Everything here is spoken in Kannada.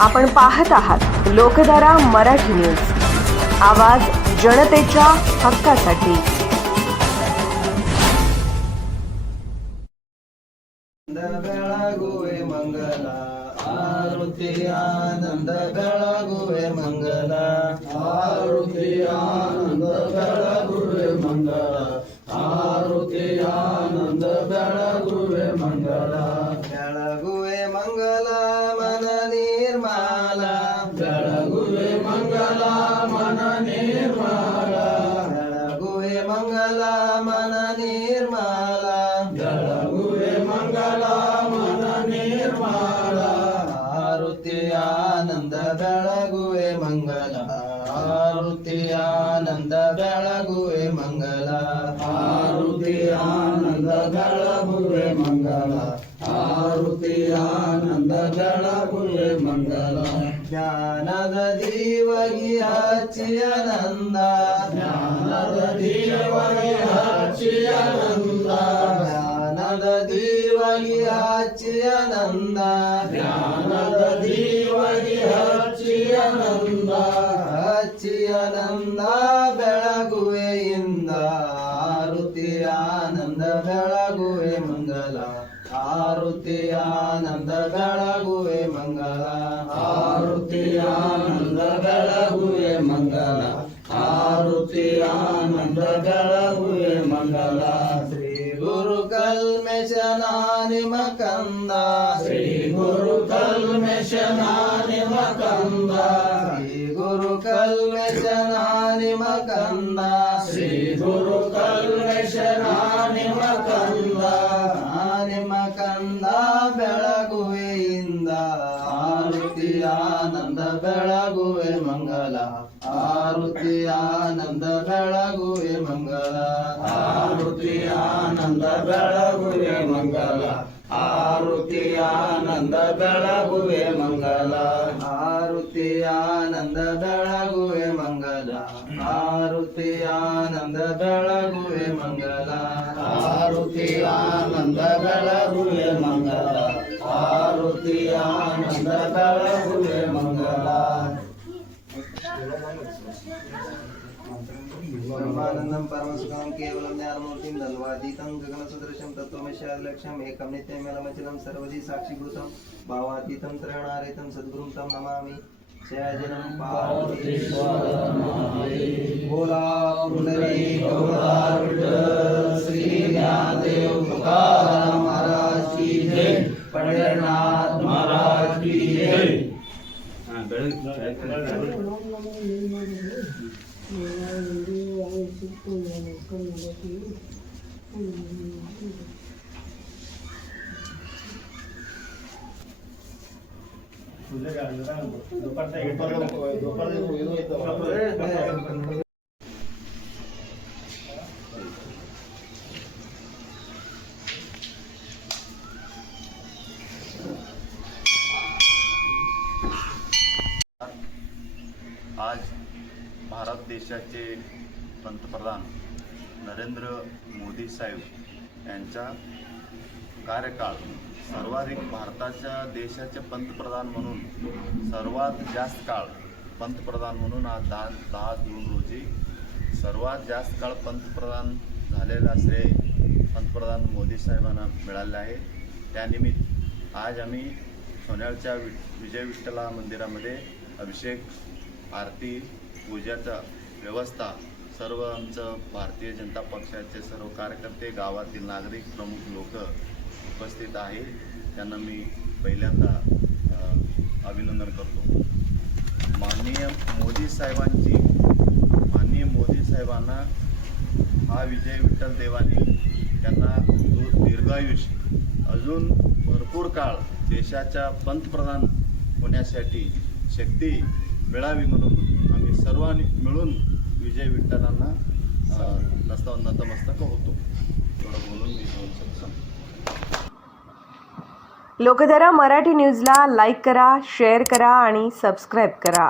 आपण पाहत आहात लोकधारा मराठी न्यूज, आवाज जनतेच्या हक्कासाठी। ಬೆಳಗುವೆ ಮಂಗಲ ಆರುತಿ ಆನಂದ ಬೆಳಗುವೆ ಮಂಗಲ ಆರುತಿ ಆನಂದ ಬೆಳಗುವೆ ಮಂಗಲ ಆರುತಿ ಆನಂದ ಬೆಳಗುವೆ ಮಂಗಲ ಬೆಳಗುವೆ ಮಂಗಲ ಮನ ನಿರ್ಮಲ ಬೆಳಗುವೆ ಮಂಗಲ ಮನ ನಿರ್ಮಲ ಬೆಳಗುವೆ ಮಂಗಲ ಮನ ನಿರ್ಮಲ ಬೆಳಗುವೆ ಮಂಗಲ ಮನ ನಿರ್ಮಲ ಆರುತಿ ಆನಂದ ಬೆಳಗುವೆ ಮಂಗಲ ಆರುತಿ ಆನಂದ ಬೆಳಗುವೆ ಮಂಗಲ ಆರುತಿ ಆನಂದ ಬೆಳಗುವೆ ಮಂಗಲ ಆರುತಿ ಆನಂದ ಬೆಳಗುವೆ ಮಂಗಲ ಜ್ಞಾನದ ದೀವಗಿ ಹಚ್ಚಿಯನಂದ ಜ್ಞಾನದ ದೀವಗಿ ಹಚ್ಚಿಯನಂದ ಜ್ಞಾನದ ದೀವಗಿ ಹಚ್ಚಿಯನಂದ ಜ್ಞಾನದ ದೀವಗಿ ಹಚ್ಚಿಯನಂದ ಹಚ್ಚಿಯನಂದ ಬೆಳಗುವೆಯಿಂದ ಆರುತಿ ಆನಂದ ಬೆಳಗುವೆ ಮಂಗಲ ಆರುತಿ ಆನಂದ ಬೆಳಗುವೆ ಮಂಗಲ ಆರುತಿ ಆನಂದ ಬೆಳಗುವೆ ಮಂಗಲ ಆರುತಿ ಆನಂದ ಬೆಳಗುವೆ ಮಂಗಲ ಶ್ರೀ ಗುರು ಕಲ್ಮೇಶನ ನಿಮ ಕಂದ ಶ್ರೀ ಗುರು ಕಲ್ಮೇಶನ ನಿಮ ಕಂದ ಶ್ರೀ ಗುರು ಕಲ್ಮೇಶನ ನಿಮ ಕಂದ ಶ್ರೀ ಗುರು ಕಲ್ಮೇಶನ ನಿಮ ಕಂದ ನಿಮ ಕಂದ ಬೆಳಗುವೆಯಿಂದ ಆರುತಿ ಆನಂದ ಬೆಳಗುವೆ ಮಂಗಲ ಆರುತಿ ಆನಂದ ಬೆಳಗುವೆ ಮಂಗಲ ಆರುತಿ ಆನಂದ ಬೆಳಗುವೆ ಮಂಗಲ ಆರುತಿ ಆನಂದ ಬೆಳಗುವೆ ಮಂಗಲ ಆರುತಿ ಆನಂದ ಬೆಳಗುವೆ ಮಂಗಲ ಆರುತಿ ಆನಂದ ಬೆಳಗುವೆ ಮಂಗಲ ಆರುತಿ ಆನಂದ ಬೆಳಗುವೆ ಮಂಗಲ ಆರುತಿ ಆನಂದ ಬೆಳಗುವೆ ಮಂಗಲ ब्रह्मानंदं परमसुखं केवलं ज्ञानमूर्तिं दल्वातीतं गगनसदृशं तत्त्वमस्यादिलक्ष्यम् एकं नित्यमेलमचलं सर्वधी साक्षीभूतं भावातीतं त्रयणारहितं सद्गुरुं तं नमामि जयजनं पार्वतीश्वरं बोला पुंडरी गौरा श्री ज्ञानदेव तुकाराम महाराज की जय पंढरनाथ महाराज की जय। आज भारत देशाचे पंतप्रधान नरेंद्र मोदी साहेब यांचा कार्यकाळ सर्वाधिक भारताच्या देशाचे पंतप्रधान म्हणून सर्वात जास्त काळ पंतप्रधान म्हणून आज 10 जून रोजी सर्वात जास्त काळ पंतप्रधान झालेला श्रेय पंतप्रधान मोदी साहेबांना मिळाले आहे। त्यानिमित्त आज आम्ही सोन्याळच्या विजय विठ्ठला मंदिरामध्ये अभिषेक आरती पूजाचा व्यवस्था सर्व आमचं भारतीय जनता पक्षाचे सर्व कार्यकर्ते गावातील नागरिक प्रमुख लोक उपस्थित आहे। त्यांना मी पहिल्यांदा अभिनंदन करतो। माननीय मोदी साहेबांना हा विजय विठ्ठल देवानी त्यांना दीर्घायुष्य अजून भरपूर काळ देशाच्या पंतप्रधान होण्यासाठी शक्ती मिळावी म्हणून आम्ही सर्वांनी मिळून विजय विठ्ठलांना नतमस्तक होतो। थोडं बोलून मी लोकधारा मराठी न्यूजला लाईक करा, शेअर करा आणि सबस्क्राईब करा।